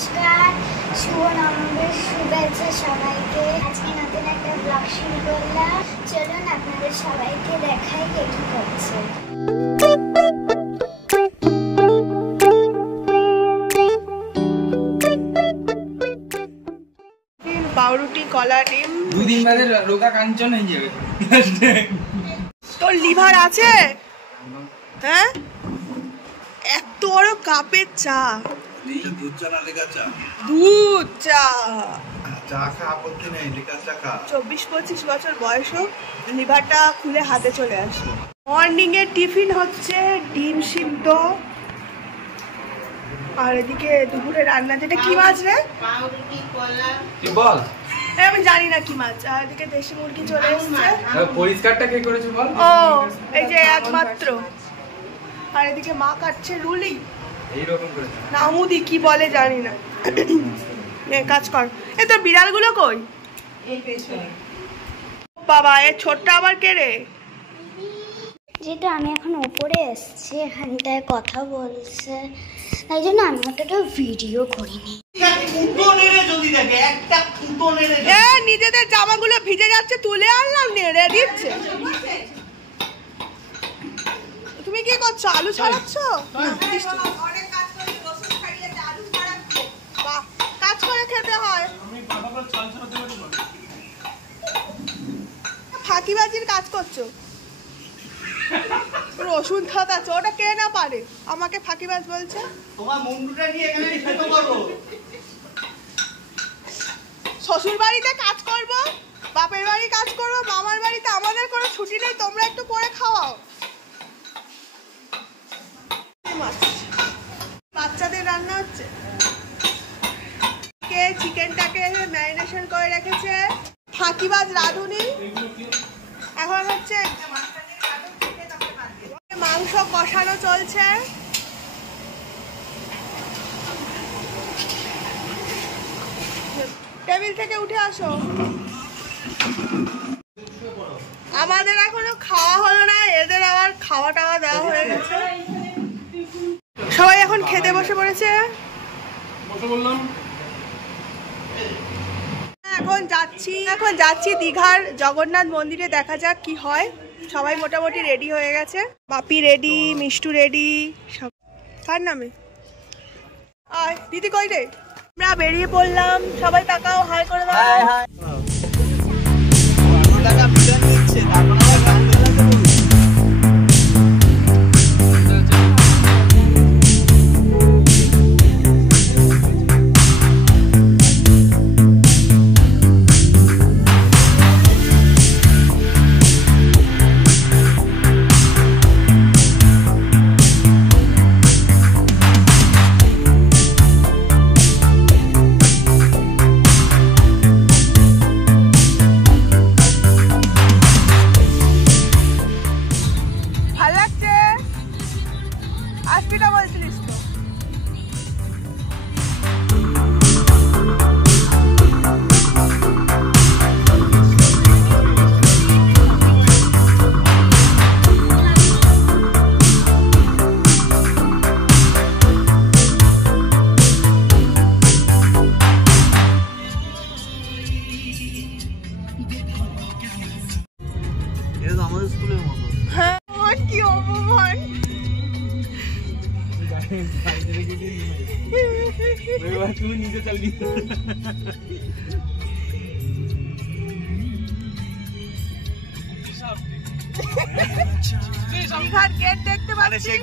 নমস্কার, শুভ নববর্ষের শুভেচ্ছা সবাইকে। আজকে নতুন একটা ব্লগ শুরু করলাম। চলুন আপনাদের সবাইকে দেখাই কে কি করছে। পাউরুটি, কলা, ডিম। দুদিন বাদে রোগা কাঞ্চন হয়ে যাবে। তোর লিভার আছে? হ্যাঁ, এত বড় কাপের চা। দুধ চা না লেখা চা? দুধ চা। চা খা, আপত্তি নেই, লেখা চা খা। 24-25 বছর বয়স হোক, লিভারটা খুলে হাতে চলে আসে। মর্নিং এর টিফিন হচ্ছে ডিম সিদ্ধ, আর এদিকে দুপুরে রান্না যেটা কি মাছ রে? পাউরুটি, কলা। তুই বল। আমি জানি না কি মাছ। আর এদিকে দেশি মুরগি চলে এসেছে। পরিষ্কারটা কে করেছে বল? ও এই যে একমাত্র। আর এদিকে মা কাটছে রুলি, এইরকম করে নামুদি কি বলে জানি না। কাজ কর। এ তোর বিড়ালগুলো কই? বাবা, এ ছোট্ট আবার কে রে? যেহেতু আমি এখন উপরে এসেছি, এখানটায় কথা বলছে, তাই জন্য আমি অতটা ভিডিও করিনি। নিজেদের জামাগুলো ভিজে যাচ্ছে, তুলে আনলাম, নেড়ে দিচ্ছে। তুমি কি করছো? আলু ছাড়াচ্ছ? কাজ করে খেতে হয়। ফাঁকিবাজির কাজ করছো। রসুন থাকাচ্ছে, ওটা কে না পারে? আমাকে ফাঁকিবাজ বলছে। শ্বশুর বাড়িতে কাজ করবো, বাপের বাড়ি কাজ করবো, মামার বাড়িতে আমাদের কোনো ছুটি নেই, তোমরা একটু করে খাওয়াও। বাচ্চাদের রান্না হচ্ছে। কে চিকেনটাকে ম্যারিনেশন করে রেখেছে ফাঁকিবাজ রাঁধুনি। এখন হচ্ছে মাংস কষানো চলছে। টেবিল থেকে উঠে আসো। আমাদের এখনো খাওয়া হলো না, এদের আবার খাওয়া টাওয়া দেওয়া হয়ে গেছে। সবাই এখন খেতে বসে পড়েছে। এখন যাচ্ছি দীঘার জগন্নাথ মন্দিরে, দেখা যাক কি হয়। সবাই মোটামুটি রেডি হয়ে গেছে। বাপি রেডি, মিষ্টু রেডি, সব। কার নামে? আয় দিদি, কই রে? আমরা বেরিয়ে পড়লাম। সবাই তাকাও, হাই করে দাও।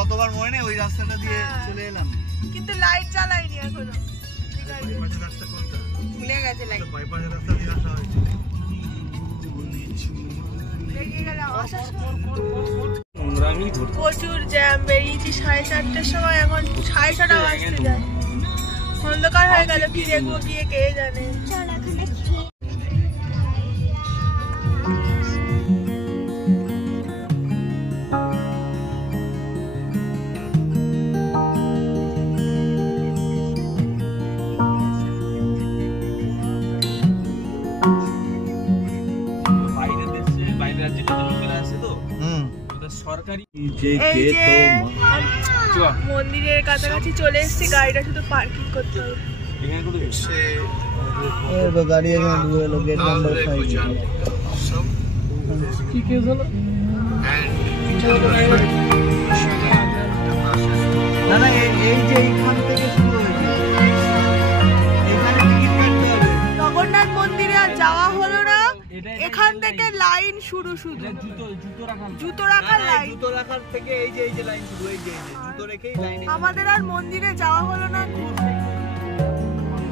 গতবার মনে নেই ওই রাস্তাটা দিয়ে চলে এলাম, কিন্তু লাইট জ্বালাইনি এখনো। ভুলে গেছে লাইট। বাইপাসের রাস্তা দিয়ে আসা হয়েছে। প্রচুর জ্যাম। বেরিয়েছি 4:30টার সময়, এখন 6:30 বাজতে যায়। অন্ধকার হয়ে গেল, কি দেখবো গিয়ে কে জানে। মন্দিরের কাছাকাছি চলে এসেছি, গাড়িটা শুধু পার্কিং করতে হবে। तो गाड़ी गेट नंबर 5 কি কেস হলো? না না এই যে এইখান থেকে শুরু হয়েছে, এখানে টিকিট কাটতে হবে। জগন্নাথ মন্দিরে আর যাওয়া হলো না, এখান থেকে লাইন শুরু, শুধু জুতো রাখার লাইন। জুতো রাখার থেকে এই যে লাইন শুরু, এই যে জুতো রেখেই লাইন। আমাদের আর মন্দিরে যাওয়া হলো না,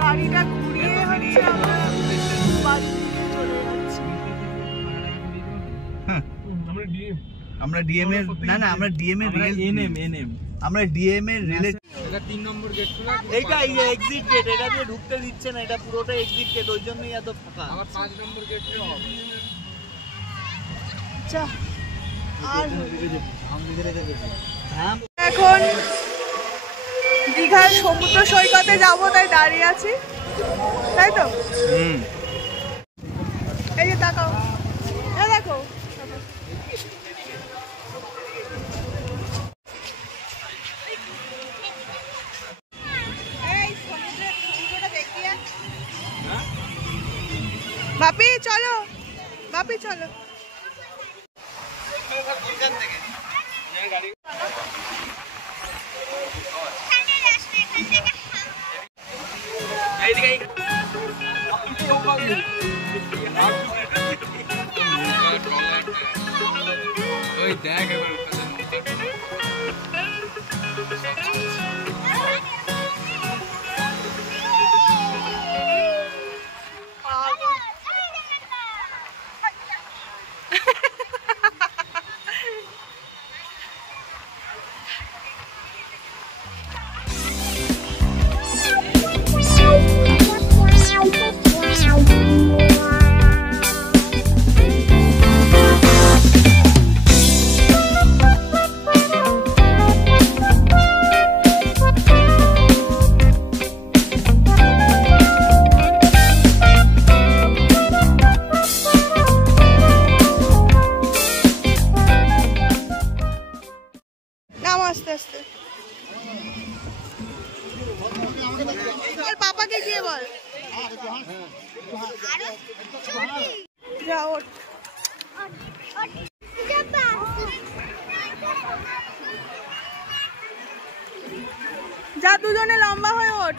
গাড়িটা ঘুরিয়ে হচ্ছে আমরা বাড়ি দিকে চলে যাচ্ছি। আমরা ডিএম এর না আমরা ডিএম এর এনএম আমরা ডিএম এর রিলে। এটা 3 নম্বর গেট খোলা, এইটা এক্সিট গেট, এটা দিয়ে ঢুকতে দিচ্ছে না, এটা পুরোটা এক্সিট গেট, ওই জন্যই এত ফাঁকা। আবার 5 নম্বর গেট খোলা। যা, আর হ্যাঁ এখন দীঘার সমুদ্র সৈকতে যাবো, তাই দাঁড়িয়ে আছি, তাই তো? এই যে তাকাও, এই দেখো বাপি, চলো বাপি, চলো। ওই দেখ এবার আস্তে আস্তে পাপাকে গিয়ে বল, যা ওঠ। যা, দুজনে লম্বা হয়ে ওঠ।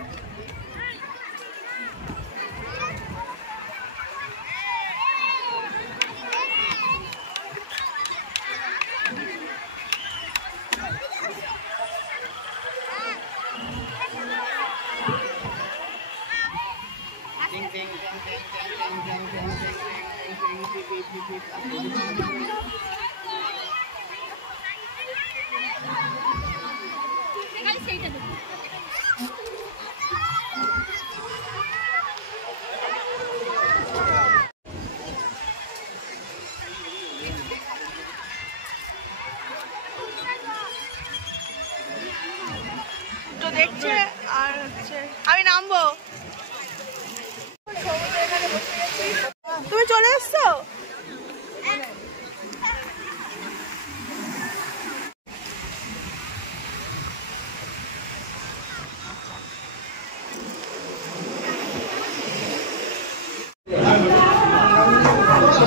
তো দেখছে আর হচ্ছে আমি নামবো। তুমি চলে এসছো?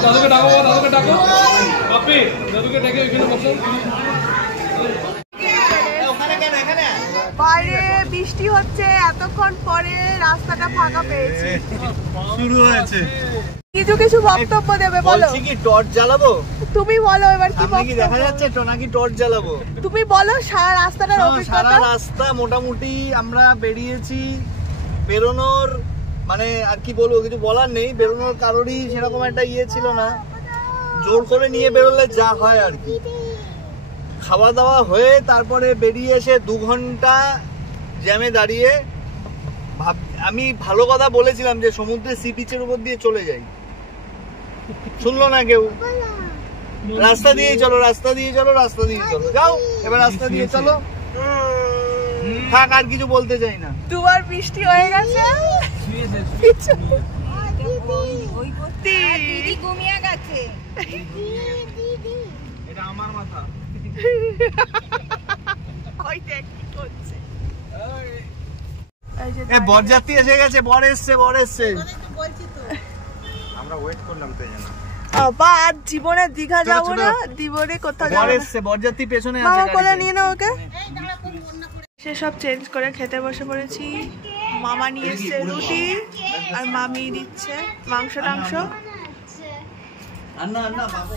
দাদুকে ডাকো, দাদুকে ডাকো, বাপি দাদুকে ডেকে এখানে বসো। বাইরে বৃষ্টি হচ্ছে, এতক্ষণ পরে রাস্তাটা ফাঁকা পেয়েছি। শুরু হয়েছে। কিছু কিছু বক্তব্য দেবে, বলো। কি টর্চ জ্বালাবো? তুমি বলো এবার কি সামনে কি দেখা যাচ্ছে তো নাকি টর্চ জ্বালাবো? তুমি বলো সারা রাস্তাটার সারা অভিজ্ঞতা। রাস্তা মোটামুটি আমরা বেরিয়েছি, বেরোনোর মানে আর কি বলবো, কিছু বলার নেই। বেরোনোর কারোরই সেরকম একটা ইয়ে ছিল না, জোর করে নিয়ে বেরোলে যা হয় আর কি। খাওয়া দাওয়া হয়ে তারপরে বেরিয়ে এসে 2 ঘন্টা জ্যামে দাঁড়িয়ে আমি ভালো কথা বলেছিলাম যে সমুদ্রের সি বিচের উপর দিয়ে চলে যাই, শুনলো না কেউ। রাস্তা দিয়েই চলো, রাস্তা দিয়ে চলো, রাস্তা দিয়ে চলো, যাও এবার রাস্তা দিয়ে চলো, থাক, আর কিছু বলতে চাই না। দুবার বৃষ্টি হয়ে গেছে, দিদি ঘুমিয়ে গেছে। এটা আমার মাথা। ওই দেখ কি করছে। এই যে এ বরযাত্রী এসে গেছে, বর এসছে, বর এসছে। আমরা ওয়েট করলাম তো জানা। বাবা আজ জীবনে দীঘা যাবো না, জীবনে কোথাও বর যাবো না। এসছে, বরযাত্রী পেছনে আছে মামা কোলে গাড়িতে। নিয়ে নাও ওকে। সে সব চেঞ্জ করে খেতে বসে পড়েছি। মামা নিয়ে এসছে রুটি আর মামি দিচ্ছে মাংস টাংস। আন্না আন্না বাবা